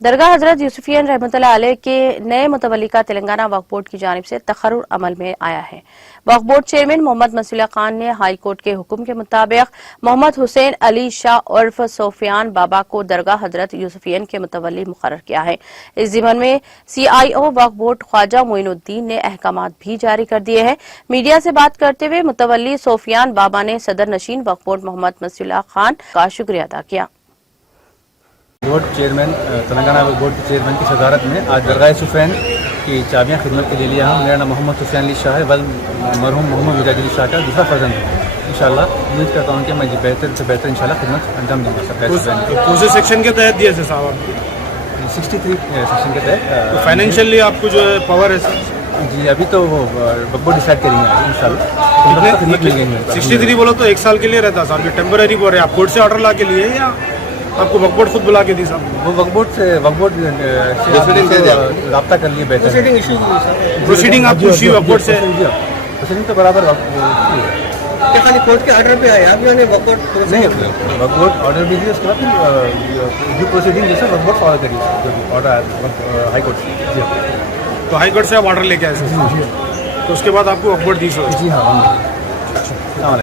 दरगाह हजरत यूसुफियन रहमतुल्लाह अलैह के नए मुतवल्ली का तेलंगाना वक्फ बोर्ड की जानिब से तकर्रुर अमल में आया है। वक्फ बोर्ड चेयरमैन मोहम्मद मसूला खान ने हाई कोर्ट के हुक्म के मुताबिक मोहम्मद हुसैन अली शाह उर्फ सोफियान बाबा को दरगाह हजरत यूसुफियन के मुतवल्ली मुकर्रर किया है। इस ज़िम्मन में CIO वक्फ बोर्ड ख्वाजा मोइनुद्दीन ने अहकामात भी जारी कर दिए हैं। मीडिया से बात करते हुए मुतवल्ली सोफियान बाबा ने सदर नशीन वक्फ बोर्ड मोहम्मद मसूला खान का शुक्रिया अदा किया। बोर्ड चेयरमैन तेलंगाना बोर्ड के चेयरमैन की सदारत में आज दरगाह सुफैन की चाबियां खिदमत के लिए लिया हूँ। मेरा नाम मोहम्मद हुसैन अली शाह है। वल मरहूम मोहम्मद मुजाहिद अली शाह का दूसरा फर्जंद है। इंशाल्लाह उम्मीद करता हूँ कि मैं बेहतर से बेहतर इंशाल्लाह खिदमत अंजाम दूंगा। कौन से सेक्शन के तहत दिया साहब? 63 सेक्शन के तहत। तो फाइनेंशियली आपको जो है पावर है सर? जी अभी तो वो वक्फ बोर्ड डिसाइड करेंगे इंशाल्लाह। खिदमत मिल गई। 63 बोलो तो 1 साल के लिए रहता सर, टेम्पररी बोल रहे हैं। आप कोर्ट से ऑर्डर ला के लिए या आपको वक्फ बोर्ड खुद बुला के दी साहब? वो वक्फ बोर्ड से रब्ता कर लिए बेहतर। प्रोसीडिंग आपको इशू वक्फ बोर्ड से? प्रोसीडिंग तो बराबर खाली कोर्ट के ऑर्डर पे आए, अभी उन्हें वक्फ बोर्ड नहीं, वक्फ बोर्ड ऑर्डर भी दिया। उसके बाद जो प्रोसीडिंग जैसा वक्फ बोर्ड फॉलो करिए जो भी ऑर्डर आया हाई कोर्ट से। जी तो हाई कोर्ट से आप ऑर्डर लेके आए सर, तो उसके बाद आपको वक्फ बोर्ड दी सर? जी हाँ।